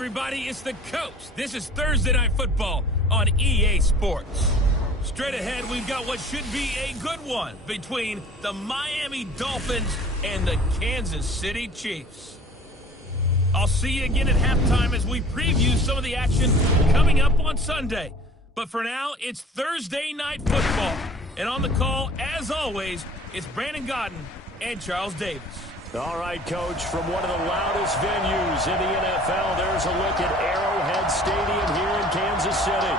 everybody, it's the coach. This is Thursday Night Football on EA Sports. Straight ahead, we've got what should be a good one between the Miami Dolphins and the Kansas City Chiefs. I'll see you again at halftime as we preview some of the action coming up on Sunday. But for now, it's Thursday Night Football. And on the call, as always, it's Brandon Godden and Charles Davis. All right, Coach, from one of the loudest venues in the NFL, there's a look at Arrowhead Stadium here in Kansas City.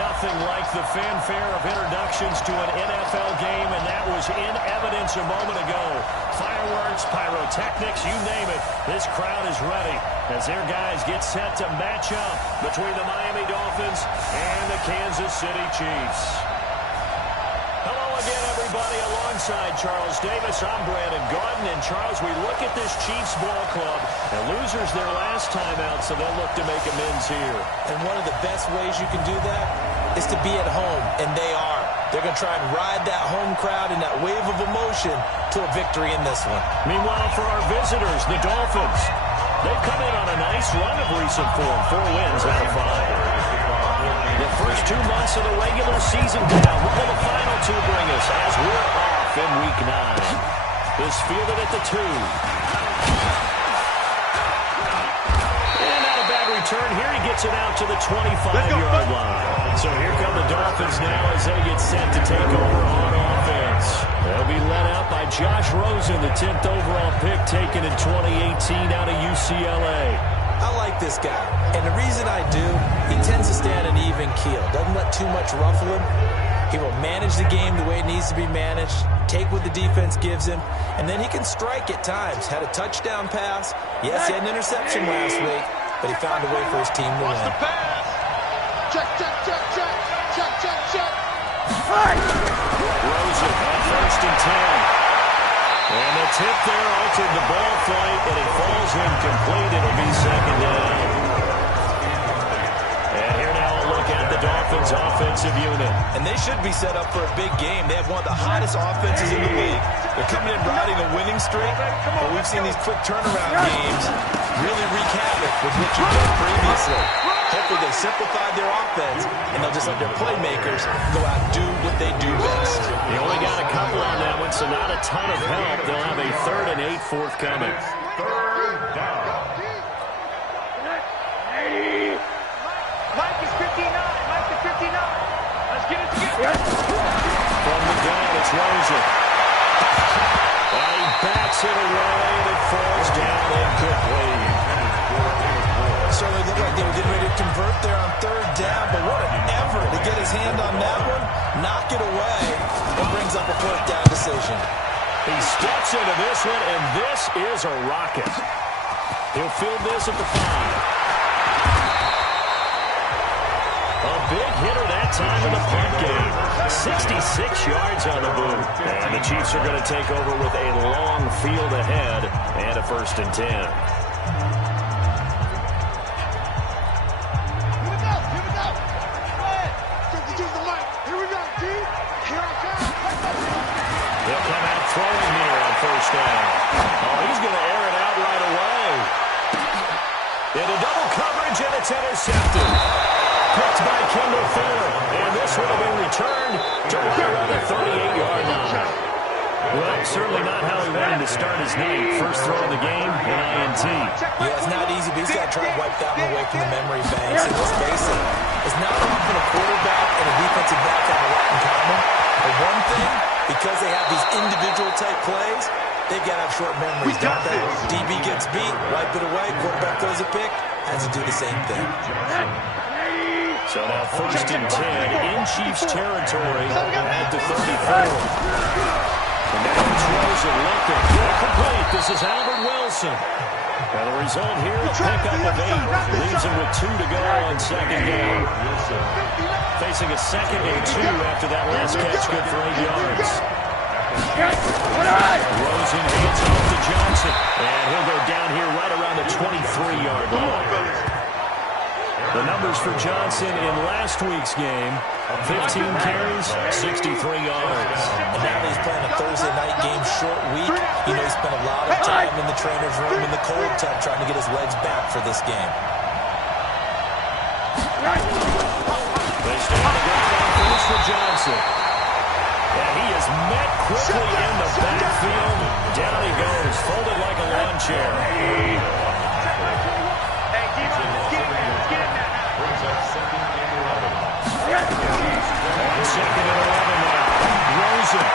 Nothing like the fanfare of introductions to an NFL game, and that was in evidence a moment ago. Fireworks, pyrotechnics, you name it. This crowd is ready as their guys get set to match up between the Miami Dolphins and the Kansas City Chiefs. Hello again, everybody. Alongside Charles Davis, I'm Brandon Godden. And Charles, we look at this Chiefs ball club, and losers their last time out, so they'll look to make amends here. And one of the best ways you can do that is to be at home, and they are. They're going to try and ride that home crowd and that wave of emotion to a victory in this one. Meanwhile, for our visitors, the Dolphins, they've come in on a nice run of recent form, 4 wins out of 5. The first 2 months of the regular season down. What will the final 2 bring us as we're off in Week 9? Is fielded at the 2. And not a bad return here. He gets it out to the 25-yard line. So here come the Dolphins now as they get set to take over on offense. They'll be led out by Josh Rosen, the 10th overall pick taken in 2018 out of UCLA. I like this guy, and the reason I do, he tends to stay on an even keel. Doesn't let too much ruffle him. He will manage the game the way it needs to be managed, take what the defense gives him, and then he can strike at times. Had a touchdown pass. Yes, he had an interception last week, but he found a way for his team to win. The pass. Check, check, check, check, check, check, check. Rosen on 1st and 10. And the tip there altered the ball flight, and it falls incomplete. It'll be 2nd down. And here now a look at the Dolphins' offensive unit. And they should be set up for a big game. They have one of the hottest offenses in the league. They're coming in riding a winning streak, but we've seen these quick turnaround games really wreak havoc with what you've done previously. Hopefully they simplified their offense, and they'll just let their playmakers go out and do what they do best. They only got a couple on that one, so not a ton of help. They'll have a 3rd and 8 forthcoming. 3rd down. Mike is 59. Mike is 59. Let's get it together. From the gun, it's Rosen. And he backs it away, and it falls down incomplete. Certainly looked like they were getting ready to convert there on 3rd down, but what an effort to get his hand on that one, knock it away, and brings up a 4th down decision. He steps into this one, and this is a rocket. He'll field this at the 5. A big hitter that time in the punt game. 66 yards on the boot. And the Chiefs are going to take over with a long field ahead and a 1st and 10. Throwing here on 1st down. Oh, he's going to air it out right away. Into double coverage, and it's intercepted. Picked by Kendall Fuller. And this one will be returned to right around the 38-yard line. Well, certainly not how he wanted to start his night. First throw of the game, an INT. Yeah, it's not easy, but he's got to try to wipe that one away from the memory banks. And let's face it, it's not often a quarterback and a defensive back have a lot in common. But one thing, because they have these individual-type plays, they've got to have short memories, don't they? DB gets beat, wipe it away, quarterback throws a pick, has to do the same thing. So now 1st and 10 in Chiefs territory at the 34. And now it's Rosen looking. Incomplete. This is Albert Wilson. And the result here, a pickup of 8. Leaves him with 2 to go on 2nd down. Facing a 2nd and 2 after that last catch, good for 8 yards. Rosen hands off to Johnson. And he'll go down here right around the 23-yard line. The numbers for Johnson in last week's game, 15 carries, 63 yards. And now that he's playing a Thursday night game, short week, you know he spent a lot of time in the trainer's room in the cold tub trying to get his legs back for this game. They stay on the ground on first for Johnson. And he is met quickly in the backfield. Down he goes, folded like a lawn chair. Hey, D-Ron, let's get in there. Let's get in there now. Second and 11 now. Rosen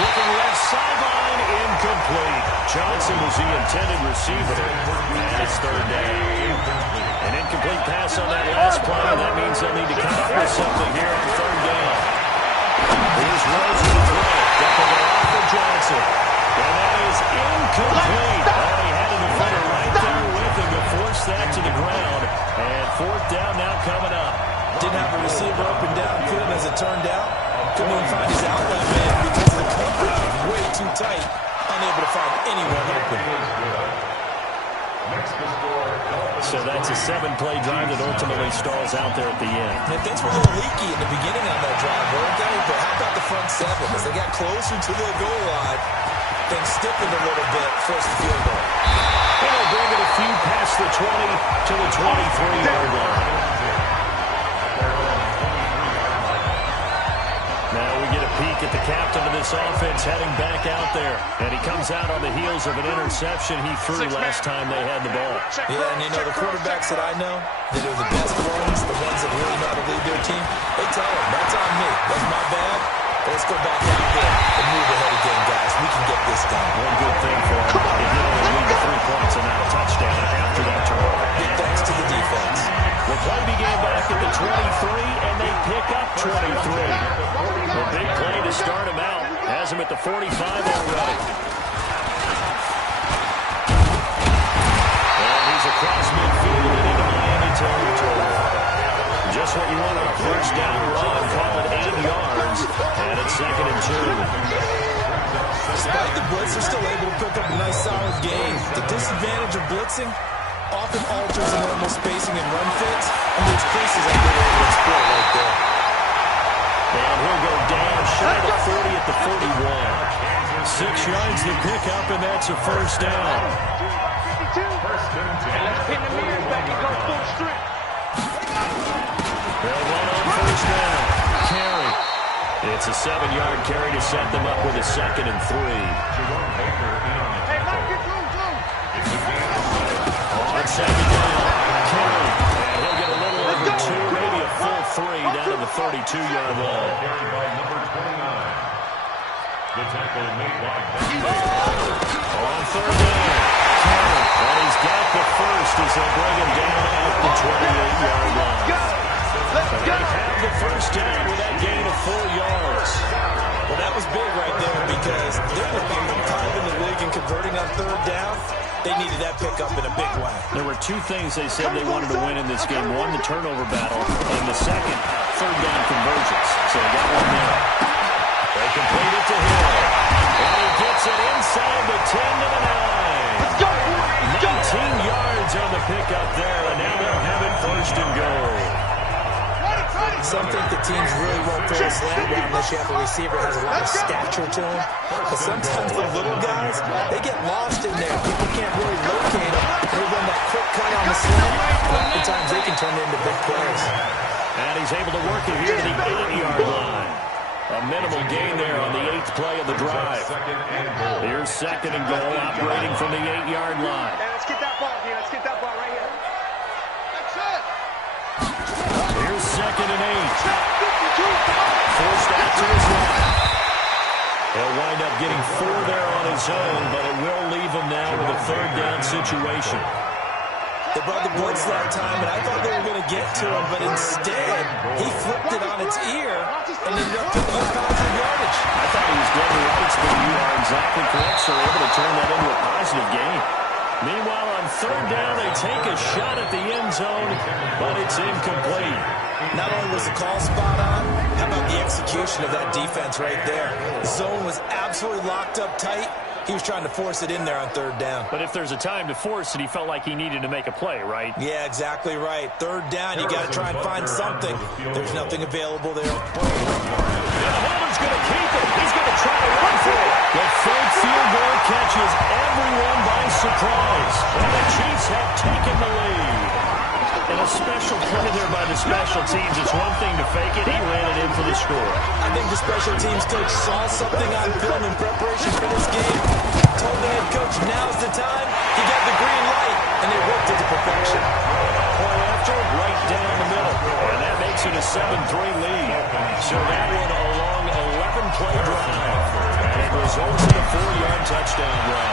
looking left sideline, incomplete. Johnson was the intended receiver, and it's third down. An incomplete pass on that last play, and that means they'll need to come up with something here on third down. Here's Rosen to throw. Dumping it off for Johnson. And that is incomplete. Oh, he had a defender right there with him to force that to the ground. And fourth down now coming up. Didn't have a receiver open downfield as it turned out. Couldn't even find his outlet man because of the coverage was way too tight. Unable to find anyone open. So that's a 7-play drive that ultimately stalls out there at the end. And things were a little leaky in the beginning on that drive, weren't they? But how about the front seven? As they got closer to the goal line, things stiffened a little bit, forced the field goal. And they'll bring it a few past the 20 to the 23-yard line. Now we get a peek at the captain of this offense heading back out there. And he comes out on the heels of an interception he threw last time they had the ball. Yeah, and you know, the quarterbacks that I know that are the best ones, the ones that really know how to lead their team, they tell them, that's on me. That's my bad. But let's go back out there and move ahead again, guys. We can get this done. One good thing for him. If you only lead to 3 points and not a touchdown after that turnover. Big thanks to the defense. The play began back at the 23, and they pick up 23. A big play to start him out. Has him at the 45 already. And he's across midfield and into Miami territory. Just what you want on a first down run. Call it 8 yards. And it's 2nd and 2. Despite the blitz, they're still able to pick up a nice solid gain. The disadvantage of blitzing often alters the normal spacing and run fits, and there's cases that they're able to explore right there. And he'll go down shy of the 40 at the 41. 6 yards to pick up, and that's a first down. And let's pin the mirrors back and go full strength. They'll run on first down. Carry. It's a 7-yard carry to set them up with a 2nd and 3. Hey, Mike, get through. On 2nd down, Carey. And he'll get a little over 2, maybe a full 3 down to the 32-yard line. On third down, Carey. And he's got the first as they bring him down at the 28-yard line. They have the first down with that gain of 4 yards. Well, that was big right there because they're the bottom 5 in the league in converting on third down. They needed that pickup in a big way. There were 2 things they said they wanted to win in this game. One, the turnover battle, and the second, third down conversions. So they got one there. They complete it to Hill. And he gets it inside the 10 to the 9. 19 yards on the pickup there, and now they'll have it first and goal. Some think the teams really won't throw a slant route unless you have a receiver that has a lot of stature to him. But sometimes the little guys, they get lost in there. People can't really locate them. They run that quick cut on the slant. And oftentimes they can turn it into big plays. And he's able to work it here to the 8-yard line. A minimal gain there on the 8th play of the drive. Here's 2nd and goal, operating from the 8-yard line. Hey, let's get that ball here. Let's get that ball right here. Here's 2nd and 8. Forced out to his right. He'll wind up getting 4 there on his own, but it will leave him now with a third down situation. They brought the blitz that time, and I thought they were going to get to him, but instead, he flipped it on its ear and ended up picking up positive yardage. I thought he was dead to rights, but you are exactly correct, sir. Able to turn that into a positive gain. Meanwhile, on third down, they take a shot at the end zone, but it's incomplete. Not only was the call spot on, how about the execution of that defense right there? The zone was absolutely locked up tight. He was trying to force it in there on third down. But if there's a time to force it, he felt like he needed to make a play, right? Yeah, exactly right. Third down, you got to try and find something. There's nothing available there. And the holder's going to keep it. He's going to try to run for it. The fake field goal catches everyone by surprise. And the Chiefs have taken the lead. And a A special play there by the special teams. It's one thing to fake it. He ran it in for the score. I think the special teams coach saw something on film in preparation for this game. Told the head coach, now's the time. He got the green light, and they worked it to perfection. Point after, right down the middle. And that makes it a 7-3 lead. So that one a long 11-play drive. And it results in a 4-yard touchdown run.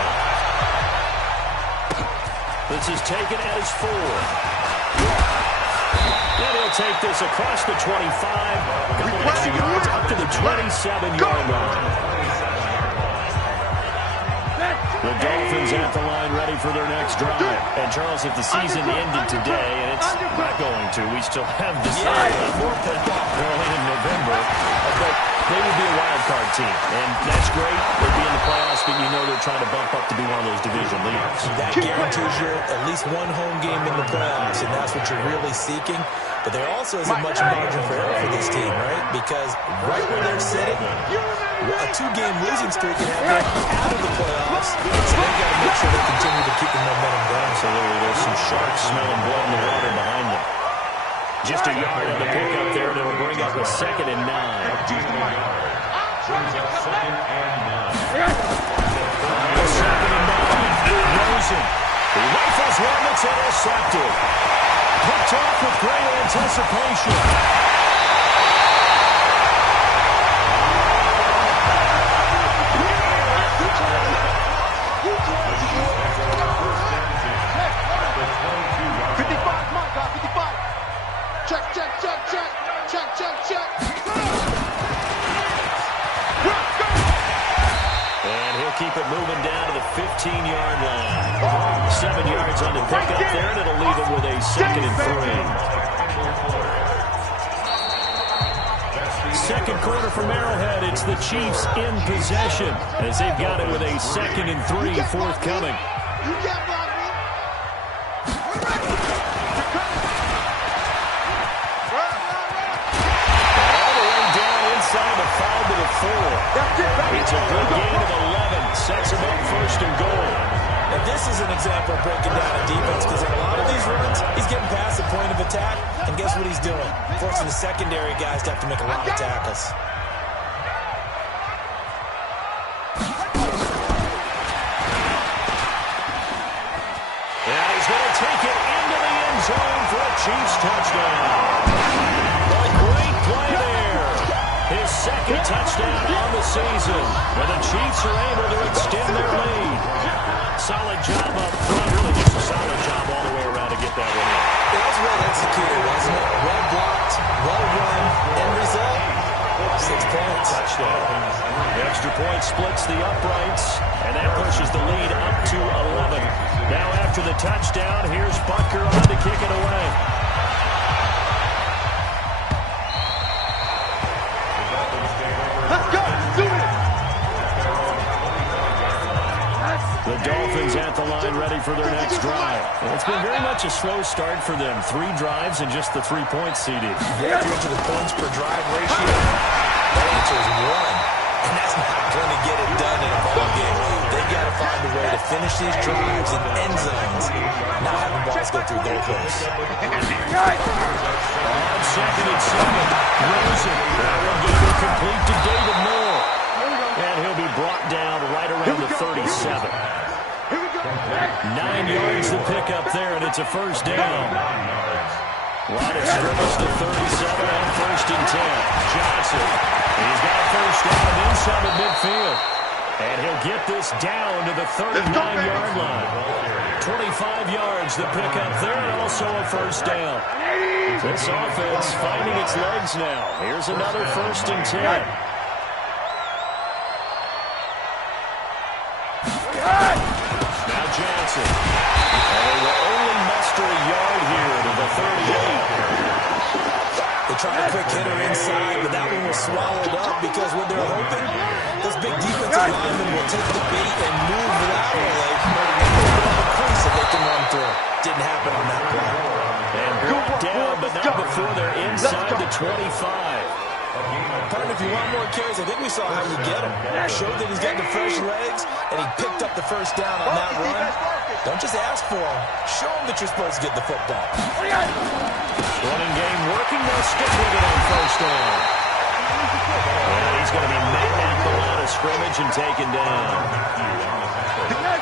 This is taken as 4. And he'll take this across the 25. A couple extra yards up to the 27-yard line. The Dolphins at the line ready for their next drive. And Charles, if the season ended today, and it's not going to, we still have decided more football early in November, but they would be a wild card team. And that's great. They'd be in the playoffs, but you know they're trying to bump up to be one of those division leaders. That guarantees you at least one home game in the playoffs, and that's what you're really seeking. But there also isn't much margin for error for this team, right? Because right where they're sitting, a 2-game losing streak can have them out of the playoffs. So they've got to make sure they continue to keep the momentum going. Absolutely. There's some sharks smelling blood in the water behind them. Just a yard on the pickup there, and it'll bring up a 2nd and 9. Rosen. He rifles one that's intercepted. Picked off with great anticipation. And he'll keep it moving down to the 15-yard line. 7 yards on the pickup there, and it'll leave him with a 2nd and 3. Second quarter from Arrowhead. It's the Chiefs in possession as they've got it with a 2nd and 3 forthcoming. It's a good gain of 11. Sets him up 1st and goal. Now this is an example of breaking down a defense, because in a lot of these runs, he's getting past the point of attack, and guess what he's doing? Forcing the secondary guys to have to make a lot of tackles. And he's going to take it into the end zone for a Chiefs touchdown. A great play there. His 2nd touchdown on the season, where the Chiefs are able to extend their lead. Solid job up front, really just a solid job all the way around to get that one in. It was well executed, wasn't it? Well blocked, well run, end result, 6 points. Touchdown. The extra point splits the uprights, and that pushes the lead up to 11. Now after the touchdown, here's Butker on to kick it away. The Dolphins at the line ready for their next drive. Well, it's been very much a slow start for them. 3 drives and just the 3 points, CD. Yeah, if you went to the points per drive ratio, that answer is 1. And that's not going to get it done in a ball game. They've got to find a way to finish these drives in end zones, not having balls go through goalposts. On 2nd and 7, Rosen. That one gave it complete to David Moore. And he'll be brought down right around the 37. 9 yards to pick up there, and it's a 1st down. Line of scrimmage to 37 on 1st and 10. Johnson. He's got a 1st down inside of midfield. And he'll get this down to the 39-yard line. 25 yards to pick up there, and also a 1st down. This offense finding its legs now. Here's another 1st and 10. Now Johnson. And they will only muster a yard here to the 38. They tried a quick hitter inside, but that one was swallowed up because what they're hoping, those big defensive linemen will take the bait and move laterally and open up a crease that they can run through. Didn't happen on that play. And brought down, but not before they're inside the 25. Partner, if you want more carries, I think we saw how you get him. Showed that he's got the fresh legs, and he picked up the 1st down on that run. Don't just ask for him. Show him that you're supposed to get the football. will stick with it on first down. And he's going to be met at the line of scrimmage and taken down.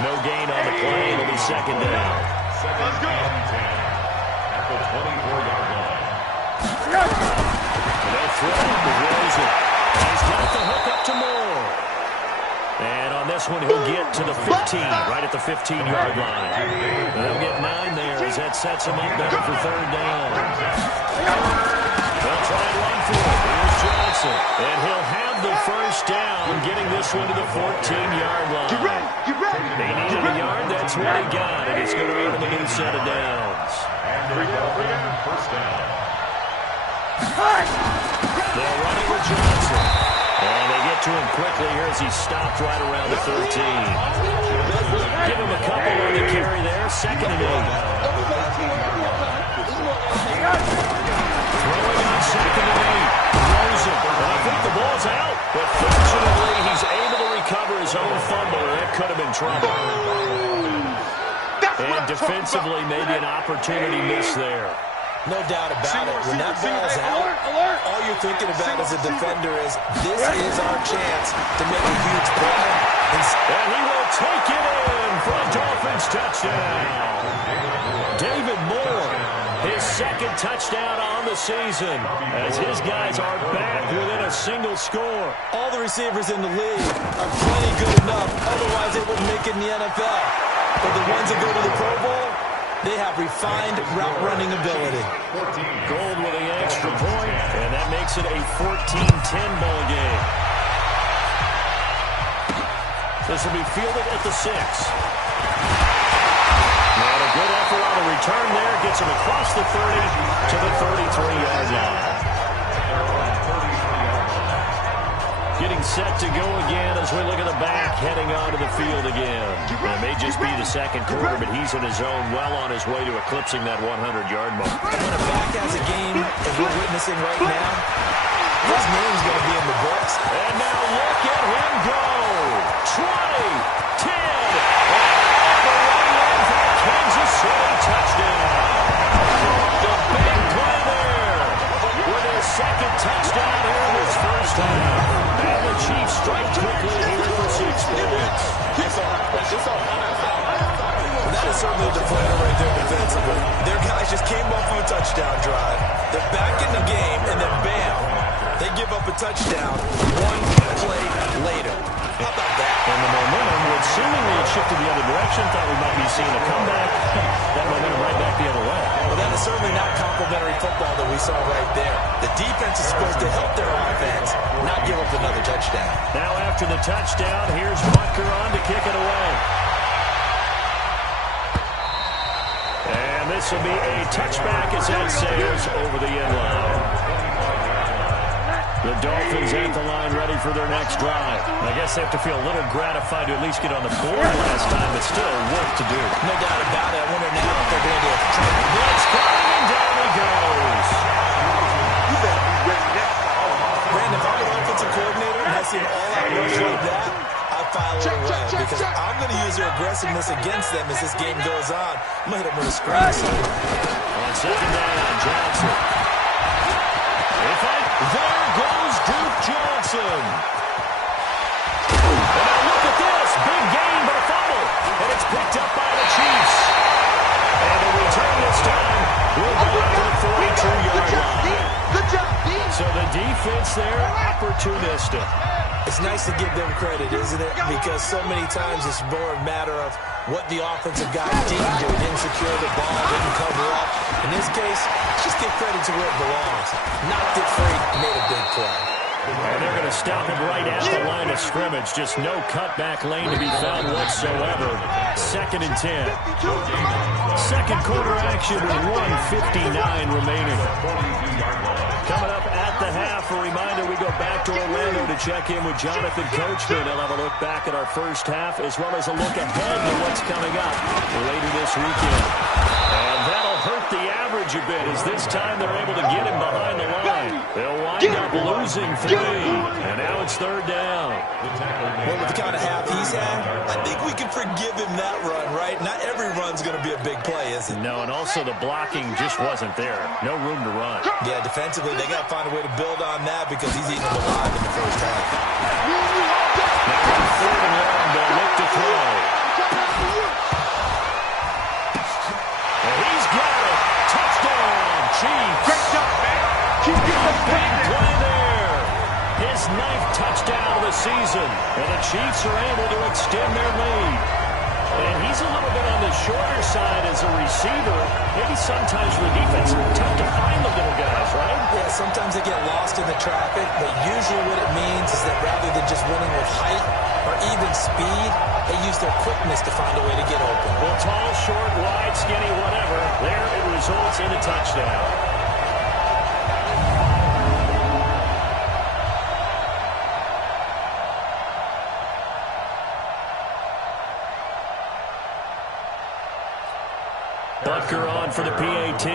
No gain on the play. It'll be second down. Let's go. At the 24-yard line. They'll throw it to Rosen. He's got the hook up to Moore. And on this one, he'll get to the 15, right at the 15-yard line. They'll get 9 there as that sets him up better for third down. They'll try and run for it. Here's Johnson. And he'll have the first down, getting this one to the 14-yard line. Get ready. They needed a yard. That's what he got. And it's going to earn him a new set of downs. And here we go again. First down. They'll run it with Johnson. And they get to him quickly here as he's stopped right around the 13. Give him a couple on the carry there. Second and 8. Throwing on second and 8. Rosen. And I think the ball's out. But fortunately, he's able to recover his own fumble. That could have been trouble. And defensively, maybe an opportunity miss there. No doubt about it. When that ball's out, all you're thinking about as a defender is this is our chance to make a huge play. And he will take it in for a Dolphins touchdown. David Moore, his second touchdown on the season, as his guys are back within a single score. All the receivers in the league are plenty good enough, otherwise they wouldn't make it in the NFL. But the ones that go to the Pro Bowl, they have refined route running ability. Gold with the extra point, and that makes it a 14-10 ball game. This will be fielded at the 6. And a good effort on the return there. Gets him across the 30 to the 33-yard line. Getting set to go again as we look at the back, heading onto the field again. It may just be the second quarter, but he's in his zone, well on his way to eclipsing that 100-yard mark. When a back has a game, as we're witnessing right now, his name's going to be in the books. And now look at him go. 20, 10, and the run for the Kansas City touchdown. The big play there with his second touchdown here in this first half. And the Chiefs strike quickly here for 6 points. That is certainly a deflator right there defensively. Their guys just came off of a touchdown drive. They're back in the game, and then bam, they give up a touchdown 1 play later. How about that? And the momentum would seemingly have shifted the other direction. Thought we might be seeing a comeback. That momentum right back the other way. Well, that is certainly not complimentary football that we saw right there. The defense is supposed to help their offense, not give up another touchdown. Now after the touchdown, here's Butker on to kick it away. And this will be a touchback as that sails over the end line. The Dolphins at the line ready for their next drive. I guess they have to feel a little gratified to at least get on the board last time, but still work to do. No doubt about it. I wonder now if they're going to try to blitz coming, and down he goes. You better be ready now. Brandon, if I'm an offensive coordinator and I see an all-out rush like that, I file it away because I'm going to use their aggressiveness against them as this game goes on. I'm going to hit them with a screen. On second down, Johnson. There goes Duke Johnson. And now look at this. Big gain, but a fumble. And it's picked up by the Chiefs. And the return this time will go up to the 42-yard line. Good job, D. So the defense there, opportunistic. It's nice to give them credit, isn't it? Because so many times it's more a matter of what the offensive guy didn't do. Didn't secure the ball, didn't cover up. In this case, just give credit to where it belongs. Knocked it free, made a big play. And they're going to stop him right at the line of scrimmage. Just no cutback lane to be found whatsoever. Second and 10. Second quarter action with 1:59 remaining. Coming up at the half, a reminder, we go back to Orlando to check in with Jonathan Coachman. He'll have a look back at our first half as well as a look ahead to what's coming up later this weekend. And that'll hurt the average a bit as this time they're able to get him behind the line. They'll wind up losing 3. And now it's third down. Well, with the kind of half he's had, I think we can forgive him that run, right? Not every run's going to be a big play, is it? No, and also the blocking just wasn't there. No room to run. Yeah, defensively, Defensively, they got to find a way to build on that because he's eating them alive in the first half. Now on 3rd and long, they'll look to throw. And he's got it. Touchdown, Chiefs. Great job, man. Keep getting the Big play there. His 9th touchdown of the season. And the Chiefs are able to extend their lead. And he's a little bit on the shorter side as a receiver. Maybe sometimes for the defense, tough to find the little guys, right? Yeah, sometimes they get lost in the traffic, but usually what it means is that rather than just winning with height or even speed, they use their quickness to find a way to get open. Well, tall, short, wide, skinny, whatever, there it results in a touchdown. Butker on for the PAT.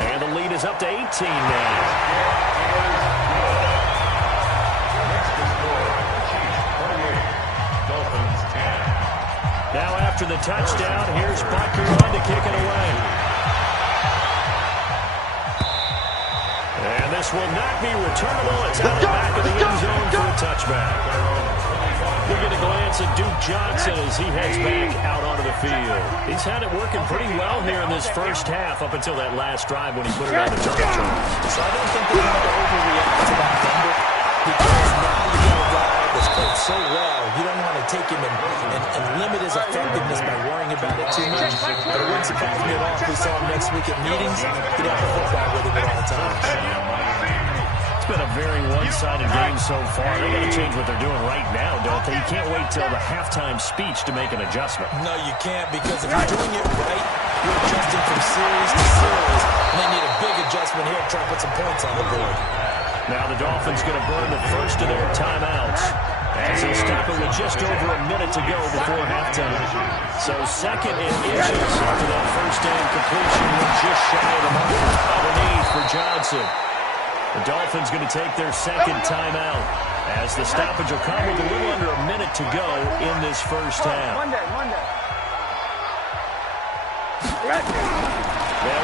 And the lead is up to 18 now. Now after the touchdown, here's Butker on to kick it away. And this will not be returnable. It's out of the back of the end zone for a touchback. We get a glance at Duke Johnson as he heads back out onto the field. He's had it working pretty well here in this first half up until that last drive when he put it on the turret. So I don't think they want to overreact to that number because now you got a guy that's played so well. You don't want to take him and limit his effectiveness by worrying about it too much. But it wouldn't surprise me at all if we saw him next week at meetings. He'd have the football with him at all times. It's been a very one-sided game so far. They got to change what they're doing right now, don't they? You can't wait till the halftime speech to make an adjustment. No, you can't, because if you're doing it right, you're adjusting from series to series, and they need a big adjustment here to try to put some points on the board. Now the Dolphins going to burn the first of their timeouts as they stop it with just over a minute to go before halftime. So 2nd and inches after that first down completion, we're just shy of the mark. Underneath for Johnson. The Dolphins going to take their 2nd timeout as the stoppage will come with a little under a minute to go in this first half. They'll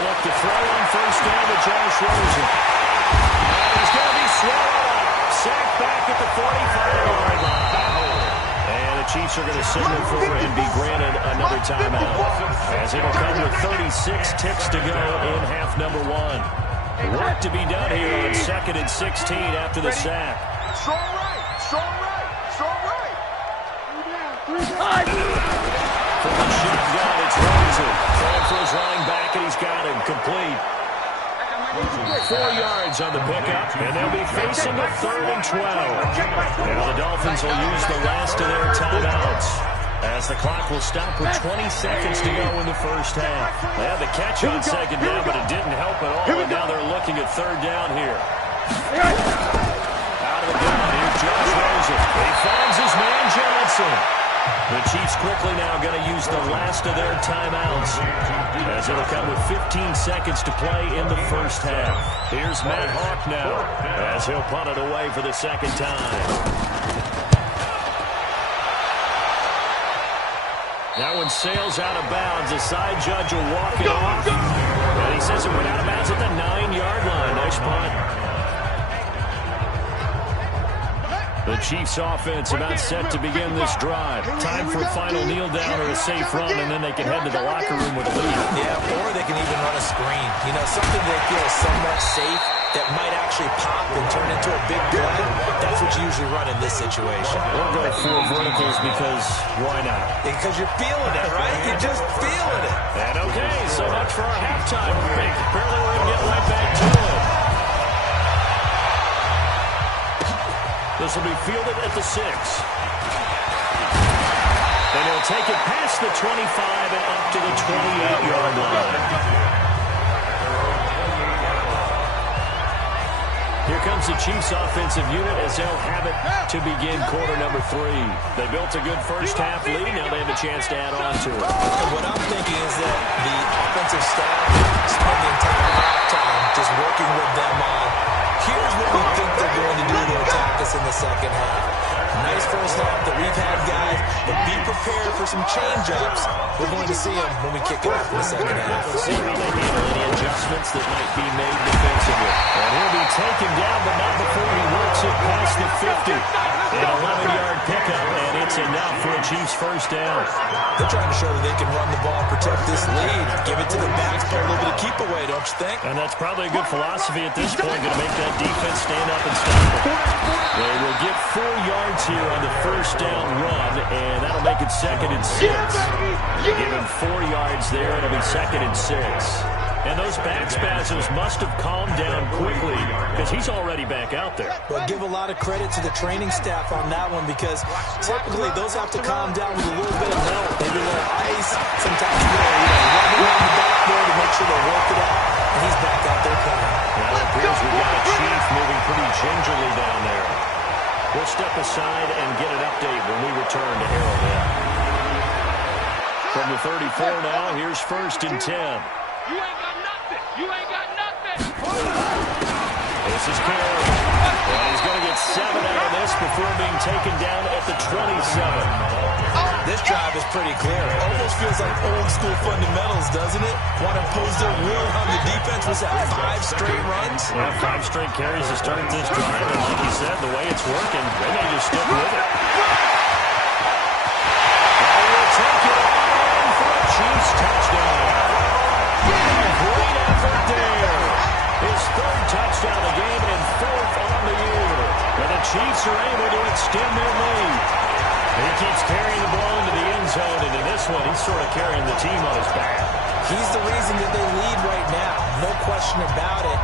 look to throw on first down to Josh Rosen. And he's going to be swallowed up. Sacked back at the 45-yard line. And the Chiefs are going to signal for and be granted another timeout as it will come with 36 ticks to go in half number 1. Work to be done here on 2nd and 16 after the sack. Strong right, strong right, strong right. From the shotgun, it's Rosen. Throwing for his running back, and he's got him complete. 4 yards on the pickup, and they'll be facing a 3rd and 12. Now the Dolphins will use the last of their timeouts as the clock will stop with 20 seconds to go in the first half. They had the catch on 2nd down, but it didn't help at all, and now they're looking at 3rd down here. Out of the gun, here's Josh Rosen. He finds his man Johnson. The Chiefs quickly now going to use the last of their timeouts as it'll come with 15 seconds to play in the first half. Here's Matt Hawk now as he'll punt it away for the 2nd time. That one sails out of bounds. The side judge will walk it off. And he says it went out of bounds at the 9-yard line. Nice punt. The Chiefs offense about set to begin this drive. Time for a final kneel down or a safe run, and then they can head to the locker room with a lead. Yeah, or they can even run a screen. You know, something they feel is somewhat safe that might actually pop and turn into a big play. That's what you usually run in this situation. We'll go 4 verticals because why not? Because you're feeling it, right? You're just feeling it. And okay, so much for our halftime break. Apparently we're going to get right back to it. This will be fielded at the 6. And he'll take it past the 25 and up to the 28-yard line. Here comes the Chiefs offensive unit as they'll have it to begin quarter number 3. They built a good first half lead. Now they have a chance to add on to it. And what I'm thinking is that the offensive staff spent the entire halftime just working with them on, here's what we think they're going to do to attack us in the second half. Nice first half that we've had, guys, but be prepared for some change-ups We're going to see him when we kick it off in the second half. See how they handle any adjustments that might be made defensively. And he'll be taken down, but not before he works it past the 50. An 11-yard pickup, and it's enough for a Chiefs first down. They're trying to show that they can run the ball and protect this lead. Give it to the backs for a little bit of keep away, don't you think? And that's probably a good philosophy at this point, going to make that defense stand up and stop it. They will get 4 yards here on the first down run, and that'll make it 2nd and 6. Give him 4 yards there, it'll be 2nd and 6. And those back spasms must have calmed down quickly because he's already back out there. But give a lot of credit to the training staff on that one because typically those have to calm down with a little bit of milk, maybe a little ice, sometimes a little rub around the backboard to make sure they work it out. And he's back out there playing. Now it appears we've got a Chief moving pretty gingerly down there. We'll step aside and get an update when we return to Arrowhead. From the 34 now, here's 1st and 10. You ain't got nothing. You ain't got nothing. This is Carey. And he's going to get 7 out of this before being taken down at the 27. This drive is pretty clear. Almost feels like old school fundamentals, doesn't it? Want to impose their will on the defense. Was that 5 straight runs? Yeah, 5 straight carries to start this drive. And like you said, the way it's working, they may just stick with it. And we'll take it on for a Chiefs touchdown. Great effort there. His 3rd touchdown of the game and 4th on the year. And the Chiefs are able to extend their lead. He keeps carrying the ball into the end zone, and in this one, he's sort of carrying the team on his back. He's the reason that they lead right now. No question about it.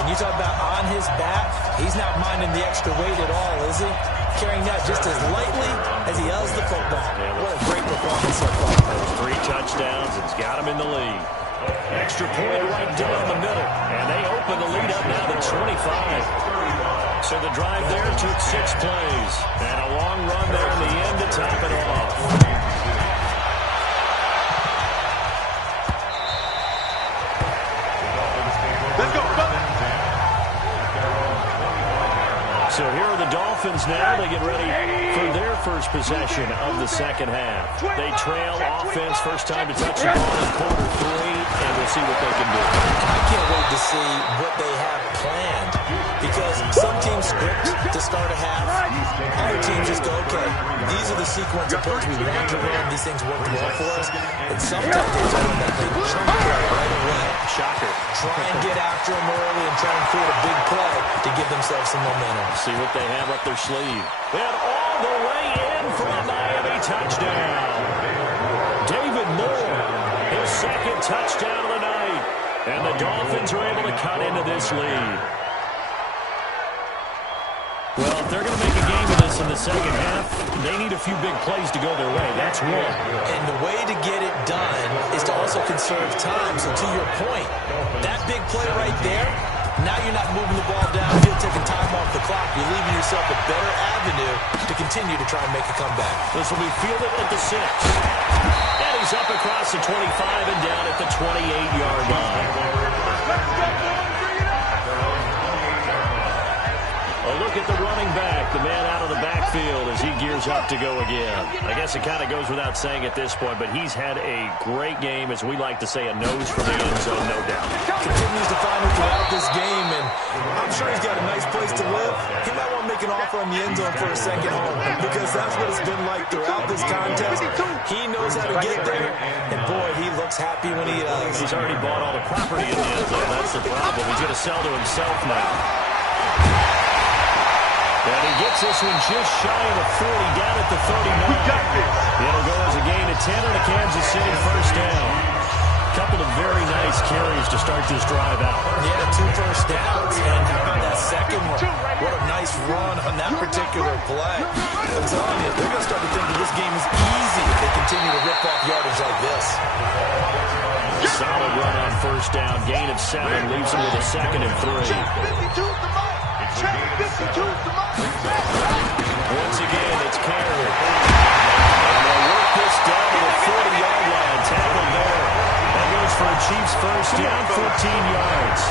And you talk about on his back, he's not minding the extra weight at all, is he? Carrying that just as lightly as he does the football. Yeah, what a great performance so far. 3 touchdowns, it's got him in the lead. Extra point right down the middle. And they open the lead up now to 25. So the drive there took 6 plays. And a long run there in the end to top it off. Let's go. So here are the Dolphins now. They get ready for their first possession of the second half. They trail offense, first time to touch the ball in quarter 3, and we'll see what they can do. I can't wait to see what they have planned because some teams script to start a half. Other teams just go, okay, these are the sequence of plays we want to run. These things work well for us. And sometimes they run that big chunk play right away. Shocker. Try and get after them early and try and create a big play to give themselves some momentum. See what they have up their sleeve. And all the way in for a Miami touchdown. David Moore, his 2nd touchdown of the night. And the Dolphins are able to cut into this lead. Well, if they're going to make a game of this in the second half, they need a few big plays to go their way. That's one. And the way to get it done is to also conserve time. So to your point, that big play right there, now you're not moving the ball downfield, taking time off the clock. You're leaving yourself a better avenue to continue to try and make a comeback. This will be fielded at the 6. And he's up across the 25 and down at the 28-yard line. A look at the running back, the man out of the backfield as he gears up to go again. I guess it kind of goes without saying at this point, but he's had a great game, as we like to say, a nose for the end zone, no doubt. Continues to find it throughout this game, and I'm sure he's got a nice place to live. He might want to make an offer on the end zone for a second home, because that's what it's been like throughout this contest. He knows how to get there, and boy, he looks happy when he does. He's already bought all the property in the end zone. That's the problem. He's going to sell to himself now. And he gets this one just shy of the 40, down at the 39. It'll go as a gain of 10 and a Kansas City first down. Couple of very nice carries to start this drive out. Yeah, 2 first downs. And how about that second one? What a nice run on that particular play. I'm telling you, they're going to start to think that this game is easy if they continue to rip off yardage like this. Solid run on first down. Gain of 7 leaves him with a 2nd and 3. Once again, it's Carey. And they'll work this down to the 40-yard line. Tackled there. That goes for a Chiefs first down, 14 yards.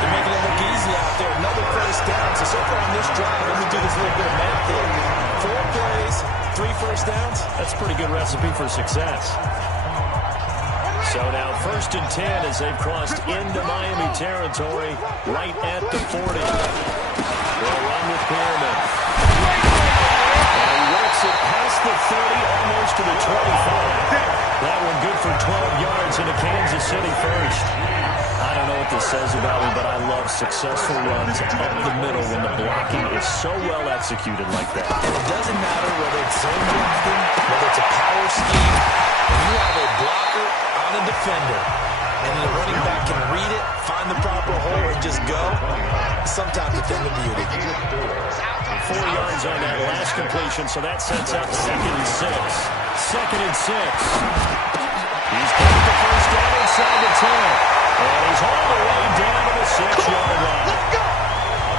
They're making it look easy out there. Another first down. So far on this drive, let me do this little bit of math here. 4 plays, 3 first downs. That's a pretty good recipe for success. So now 1st and 10 as they've crossed into Miami territory right at the 40. They'll run with Perriman. And he works it past the 30, almost to the 25. That one good for 12 yards into Kansas City first. I don't know what this says about me, but I love successful runs up the middle when the blocking is so well executed like that. And it doesn't matter whether it's zone blocking, whether it's a power scheme, when you have a blocker on a defender, and the running back can read it, find the proper hole, and just go, sometimes a thing of beauty. 4 yards on that last completion, so that sets up 2nd and 6. 2nd and 6. He's got the first down inside the 10. And he's all the way down to the 6-yard line. Let's go!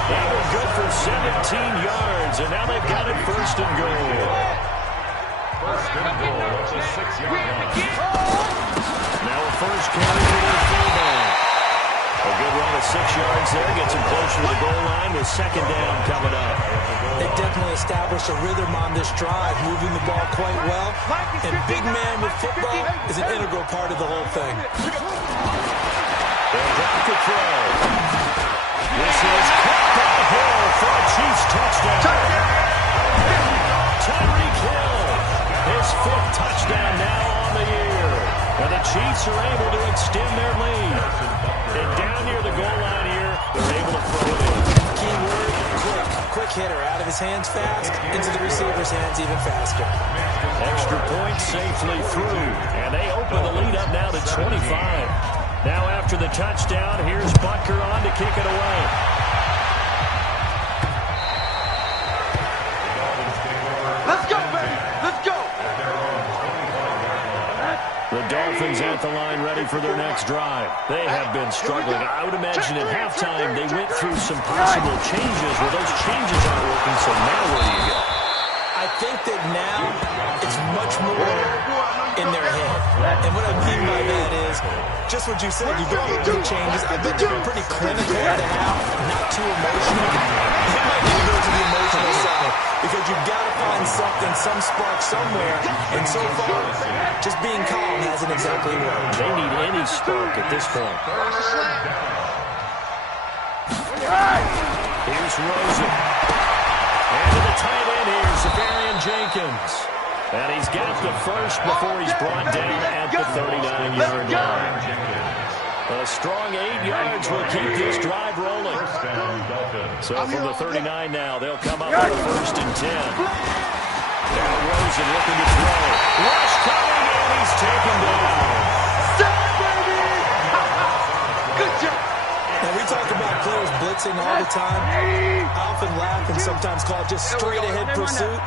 They were good for 17 yards, and now they've got it 1st and goal. 1st and goal at the 6-yard line. Now a first carry for their fullback. A good run of 6 yards there. Gets him closer to the goal line with 2nd down coming up. They definitely established a rhythm on this drive, moving the ball quite well. And big man with football is an integral part of the whole thing. They'll drop the throw. This is caught by Hill for a Chiefs touchdown. Tyreek Hill, his 5th touchdown now on the year. And the Chiefs are able to extend their lead. And down near the goal line here, they're able to throw it in. Key word, quick. Quick hitter, out of his hands fast, into the receiver's hands even faster. Extra point safely through. And they open the lead up now to 25. Now after the touchdown, here's Butker on to kick it away. Let's go, baby! Let's go! The Dolphins at the line ready for their next drive. They have been struggling. I would imagine at halftime they went through some possible changes. Well, those changes aren't working, so now where do you go? I think that now it's much more in their head. And what I mean by that is, just what you said, you go through the changes. I bet they've been pretty clinical at it now, not too emotional. It might need to go to the emotional side, because you've got to find something, some spark somewhere. And so far, just being calm hasn't exactly worked. They need any spark at this point. Here's Rosen. And to the tight end here, Safarian Jenkins. And he's got the first before he's brought down at the 39-yard line. A strong 8 yards will keep this drive rolling. So from the 39 now, they'll come up with a 1st and 10. Now Rosen looking to throw. Rush coming, and he's taken down. Good job! Now, we talk about players blitzing all the time. I often laugh and sometimes call it just straight-ahead pursuit.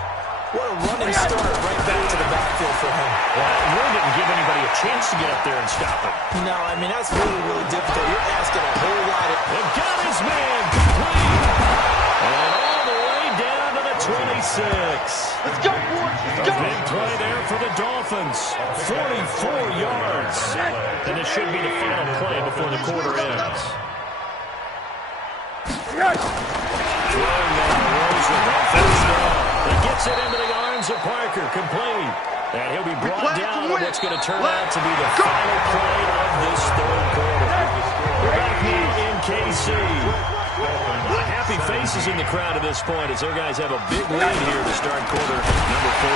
What a running start right back to the backfield for him. Well, it really didn't give anybody a chance to get up there and stop him. No, I mean, that's really, really difficult. You're asking a whole lot of... And got his man complete. And all the way down to the 26. Let's go, boys! Let's go! Big play there for the Dolphins. 44 yards. And it should be the final play before the quarter ends. Throwing down Rosen. First down. He gets it into the arms of Parker. Complete. And he'll be brought down on what's going to turn out to be the final play of this 3rd quarter. We're back now in KC. Happy faces in the crowd at this point as their guys have a big lead here to start quarter number 4.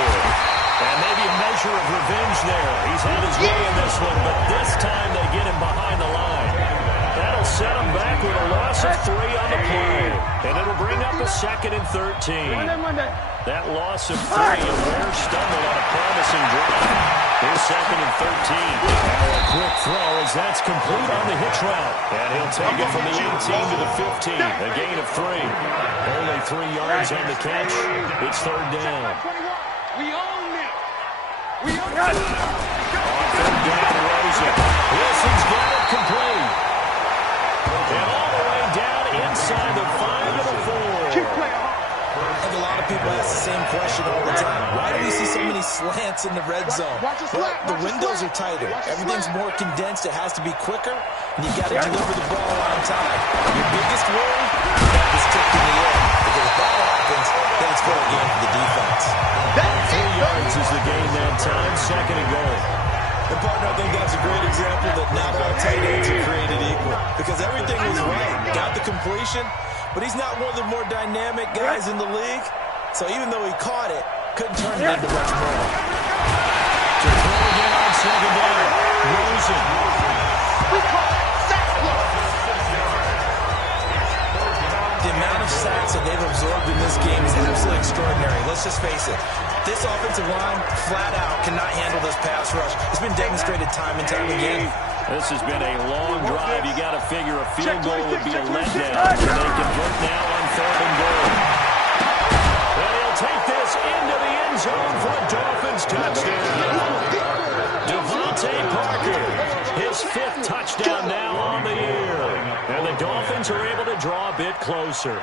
And maybe a measure of revenge there. He's had his way in this one, but this time they get him behind the line. That'll set him back with a loss of 3 on the play. And it'll bring up a 2nd and 13. That loss of 3, and Ware stumbled on a promising drive. Here's 2nd and 13. Now a quick throw as that's complete on the hitch route. And he'll take it from the 18 to the 15. A gain of 3. Only 3 yards on the catch. It's 3rd down. We own it. We own On it. 3rd down, Rosen. Wilson's got it complete. And all the way down inside the 5 to the 4. Keep playing hard. I think a lot of people ask the same question all the time. Why do we see so many slants in the red zone? Well, the windows are tighter. Everything's more condensed. It has to be quicker, and you've got to deliver the ball on time. Your biggest worry, that is tipped in the air. Because if that happens, then it's fair game for the defense. 3 yards is the gain that time. 2nd and goal. And partner, I think that's a great example that not all tight ends are created equal, because everything was right. Got the completion, but he's not one of the more dynamic guys in the league. So even though he caught it, couldn't turn it into much more. To throw again on second down. Rosen. We call it sack block. The amount of sacks that they've absorbed in this game is absolutely extraordinary. Let's just face it. This offensive line, flat out, cannot handle this pass rush. It's been demonstrated time and time again. This has been a long drive. You got to figure a field goal would be a letdown. So they convert now on 3rd and goal. And he'll take this into the end zone for a Dolphins touchdown. Devontae Parker, his 5th touchdown now on the year. And the Dolphins are able to draw a bit closer.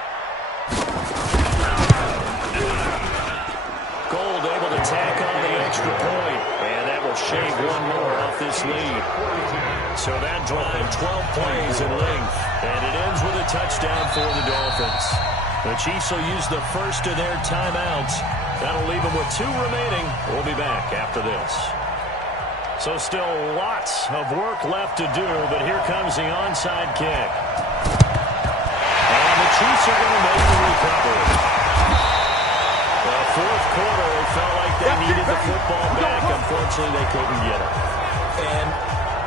Gold able to tack on the extra point, and that will shave one more off this lead. So that drive, 12 plays in length, and it ends with a touchdown for the Dolphins. The Chiefs will use the first of their timeouts. That'll leave them with 2 remaining. We'll be back after this. So still lots of work left to do, but here comes the onside kick. And the Chiefs are going to make the recovery. The 4th quarter, it felt like they needed the football back. Unfortunately, they couldn't get it. And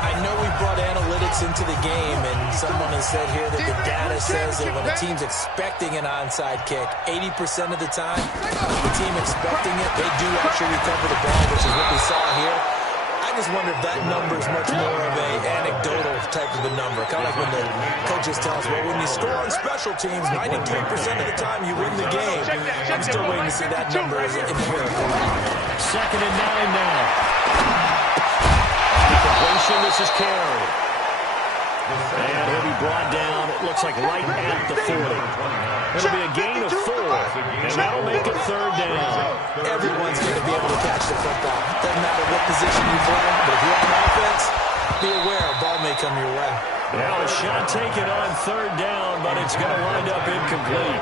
I know we brought analytics into the game, and someone has said here that the data says that when a team's expecting an onside kick, 80% of the time, the team expecting it, they do actually recover the ball, which is what we saw here. I just wonder if that number is much more of a anecdotal type of a number. Kind of like when the coaches tell us, well, when you score on special teams, 93% of the time you win the game. I'm still waiting to see that number as empirical. 2nd and 9 now. Completion, this is Carey. And he'll be brought down, it looks like right at the 40. It'll be a gain of 4, and that'll make it 3rd down. Everyone's going to be able to catch the football. Doesn't matter what position you play, but if you're on offense, be aware a ball may come your way. Now a shot taken on 3rd down, but it's going to wind up incomplete.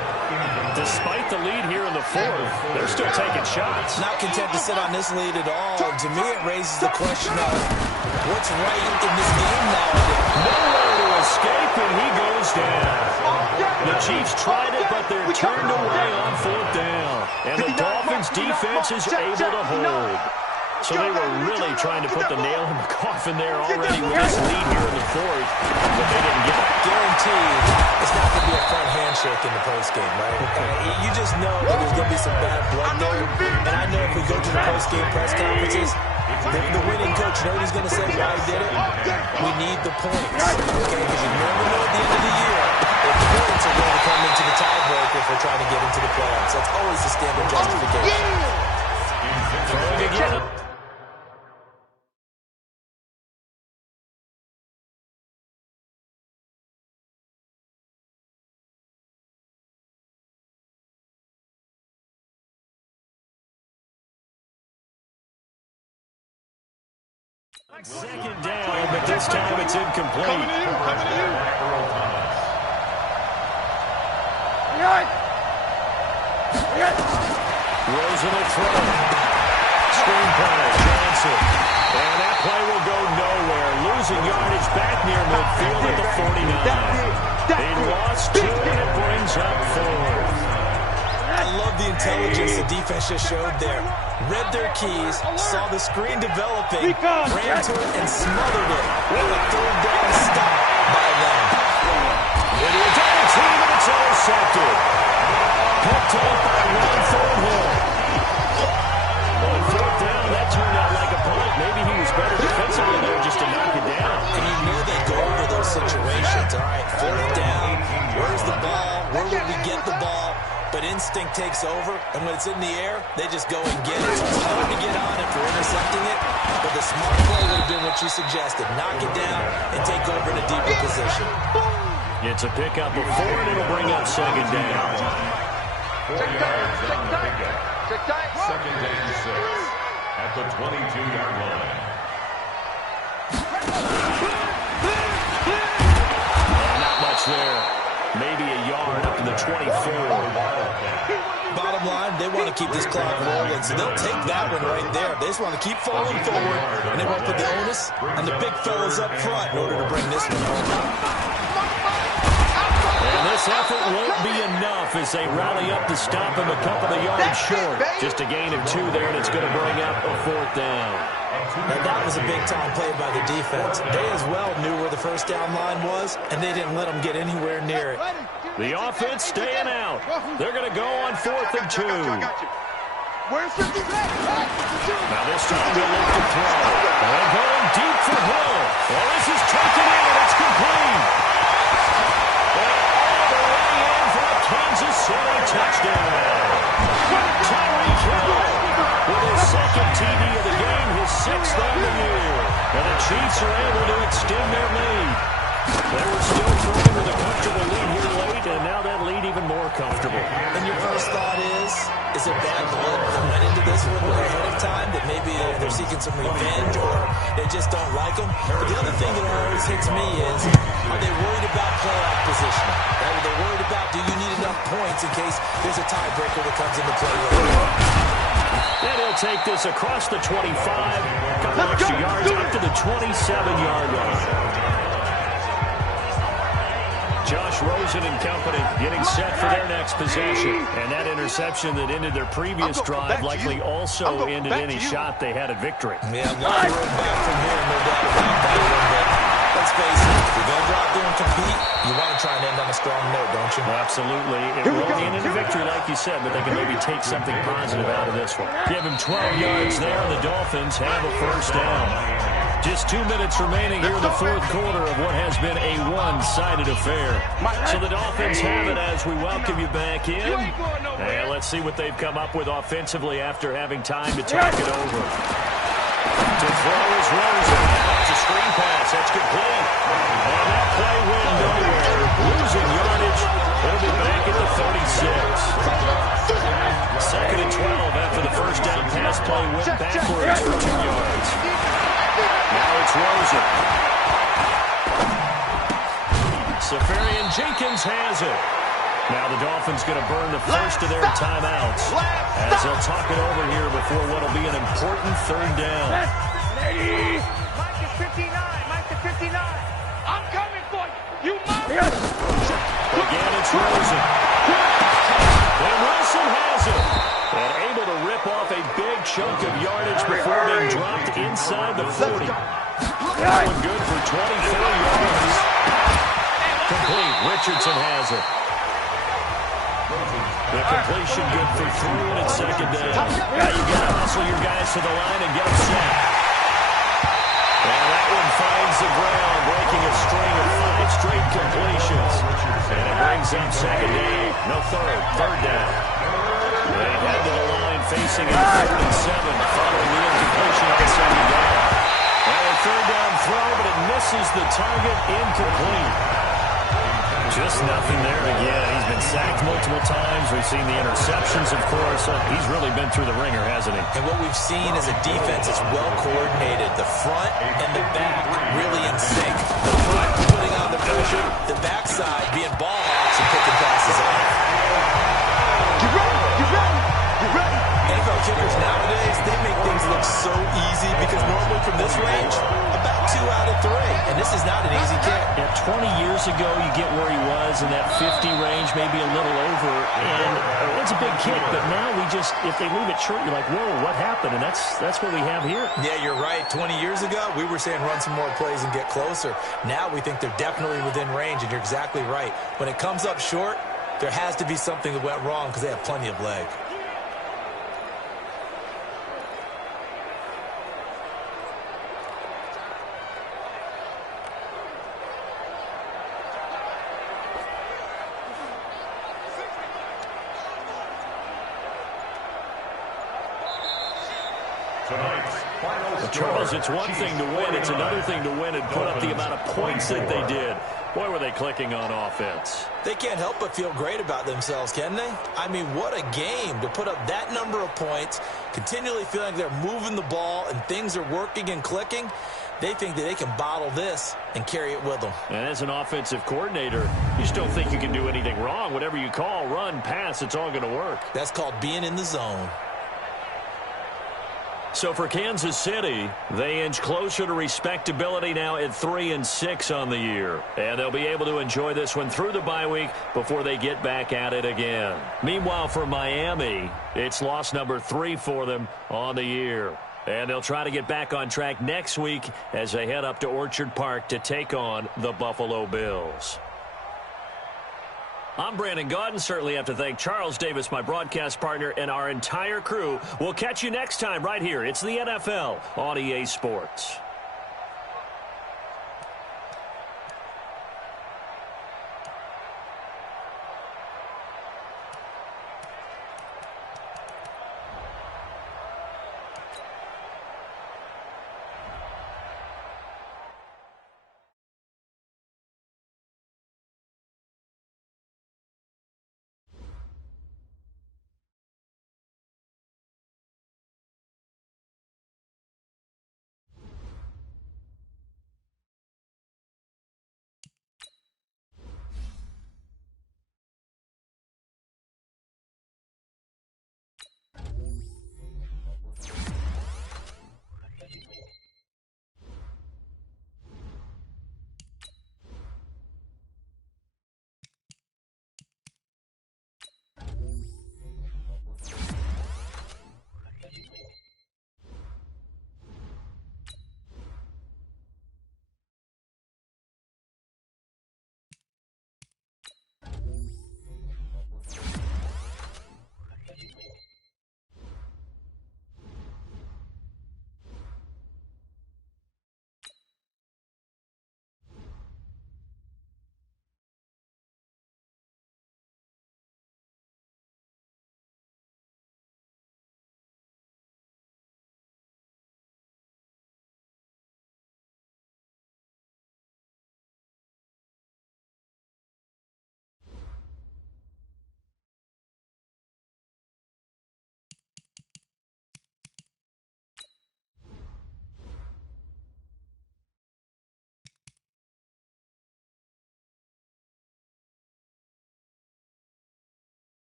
Despite the lead here in the 4th, they're still taking shots. Not content to sit on this lead at all. And to me, it raises the question of what's right in this game nowadays. Nowhere to escape, and he goes down. The Chiefs tried it, but they're turned away on 4th down. And the Dolphins' defense is able to hold. So they were really trying to put the nail in the coffin there already with this lead here in the 4th, but they didn't get it. Guaranteed, it's not going to be a front handshake in the postgame, right? You just know that there's going to be some bad blood there. And I know if we go to the postgame press conferences, the winning coach, you know what he's going to say why he did it? We need the points, okay? Because you never know at the end of the year if the points are going to come into the tiebreaker if we're trying to get into the playoffs. That's always the standard justification. Throwing again. Second down, but this time it's incomplete. Coming to you. Rosen will throw. Screen play, Johnson. And that play will go nowhere. Losing yardage back near midfield at the 49. They lost 2, and it brings up 4. I love the intelligence the defense just showed there. Read their keys, saw the screen developing, ran to it, and smothered it with a 3rd down stop by them. Into a double team, and it's intercepted. Picked up by Ron Thornhill. On 4th down, that turned out like a punt. Maybe he was better defensively there just to knock it down. And you know they go over those situations. All right, 4th down, where's the ball? Where will we get the ball? But instinct takes over, and when it's in the air, they just go and get it. So it's hard to get on it for intercepting it, but the smart play would have been what you suggested. Knock it down and take over in a deeper position. It's a pickup of 4, and it'll bring up 2nd down. 4 yards on the pickup. Check time. 2nd and 6 at the 22-yard line. Not much there. Maybe a yard up to the 24. Bottom line, they want to to keep this clock rolling, so they'll take that one right there. They just want to keep falling forward, and they want to put the onus on the big fellas up front in order to bring this one home. And this effort won't be enough as they rally up to stop him a couple of yards short. Just a gain of 2 there, and it's going to bring up a 4th down. Now that was a big-time play by the defense. They as well knew where the first down line was, and they didn't let them get anywhere near it. The offense staying out. They're going to go on 4th and 2. Where's 50? Now this time they'll look to throw. They're going deep for Hill. Well, this is taken in, and it's complete. Kansas City touchdown. Tyreek Hill with his 2nd TD of the game, his 6th on the year. And the Chiefs are able to extend their lead. They were still throwing with a comfortable lead here late, and now that lead even more comfortable. And your first thought is it bad blood that went into this one ahead of time, that maybe they're seeking some revenge or they just don't like them? But the other thing that always hits me is, are they worried about playoff positioning? Are they worried about, do you need enough points in case there's a tiebreaker that comes into play later? And he'll take this across the 25, a couple extra yards up to the 27-yard line. Josh Rosen and company getting set for their next possession. And that interception that ended their previous drive likely also ended any shot they had at victory. Yeah, long road back from here, no doubt about that one. But let's face it, if you're going to go out there and compete, you want to try and end on a strong note, don't you? Absolutely. It won't end in a victory, like you said, but they can maybe take something positive out of this one. Give him 12 yards there, and the Dolphins have a 1st down. Just 2 minutes remaining here in the 4th quarter of what has been a one-sided affair. So the Dolphins have it as we welcome you back in. And let's see what they've come up with offensively after having time to talk it over. To throw is Rosen. It's a screen pass. That's complete. And that play went nowhere. Losing yardage. It'll be back at the 36. 2nd and 12 after the first down pass play went backwards for 2 yards. Now it's Rosen. Safarian Jenkins has it. Now the Dolphins going to burn the first of their timeouts as they'll talk it over here before what will be an important 3rd down. Mike is 59. Mike is 59. I'm coming for you. You must. Again, it's Rosen. And Wilson has it. And able to rip off a big chunk of yardage before being dropped inside the 40. That one good for 24 yards. Complete. Richardson has it. The completion good for 3, and it's 2nd down. Now you got to hustle your guys to the line and get them set. And that one finds the ground, breaking a string of 5 straight completions. And it brings up 2nd down. No, 3rd down. They head to the line facing a 3rd and 7 following the incompletion on 2nd down. And a 3rd down throw, but it misses the target, incomplete. Just nothing there again. He's been sacked multiple times. We've seen the interceptions, of course. He's really been through the ringer, hasn't he? And what we've seen is a defense that's well coordinated. The front and the back really in sync. The front putting on the pressure, the backside being ball hawks and picking passes off. Get ready! Get ready! Get ready! NFL kickers nowadays, they make things look so easy because normally from this range, about 2 out of 3. And this is not an easy kick. Yeah, 20 years ago, you get where he was in that 50 range, maybe a little over, and it's a big kick. But now we just, if they leave it short, you're like, whoa, what happened? And that's what we have here. Yeah, you're right. 20 years ago, we were saying run some more plays and get closer. Now we think they're definitely within range, and you're exactly right. When it comes up short, there has to be something that went wrong because they have plenty of leg. Well, Charles, it's one thing to win. It's another thing to win and put up the amount of points that they did. Boy, were they clicking on offense. They can't help but feel great about themselves, can they? I mean, what a game to put up that number of points, continually feeling like they're moving the ball and things are working and clicking. They think that they can bottle this and carry it with them. And as an offensive coordinator, you just don't think you can do anything wrong. Whatever you call, run, pass, it's all going to work. That's called being in the zone. So for Kansas City, they inch closer to respectability now at 3-6 on the year. And they'll be able to enjoy this one through the bye week before they get back at it again. Meanwhile, for Miami, it's loss number 3 for them on the year. And they'll try to get back on track next week as they head up to Orchard Park to take on the Buffalo Bills. I'm Brandon Gaudin. Certainly have to thank Charles Davis, my broadcast partner, and our entire crew. We'll catch you next time right here. It's the NFL on EA Sports.